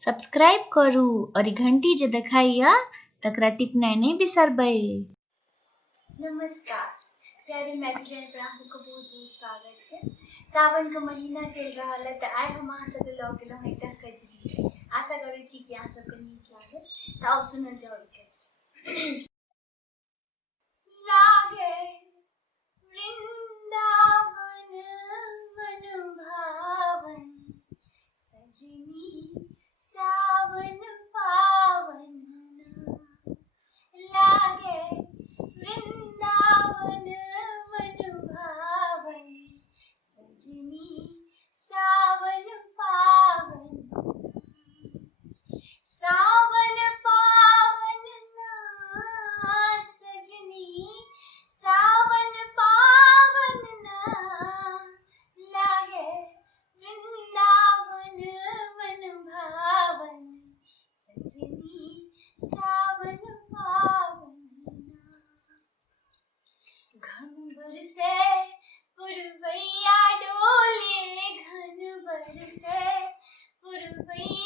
Subscribe करू और घंटी जे दखाइया तकरा टिपना नहीं बिसरबे। नमस्कार प्यारे मैथिली चैनल पर आप सबको बहुत बहुत स्वागत है। सावन का महीना चल रहा है तो आइ हम अहाँ सब लऽ गेलहुँ एकटा कजरी। आशा करै छी कि अहाँ सबके नीक लागत। तऽ आउ सुनल जाउ ई कजरी। लागे वृंदावन मन भावन, सजनी सावन पावन ना। लागे वृंदावन मन भावन, सजनी सावन पावन। सावन पावन ना सजनी, सावन पावन ना। लागे वृंदावन मन भावन, सजनी सावन पावन ना। घन बरसे पुरवैया डोले, घन बरसे पुरवैया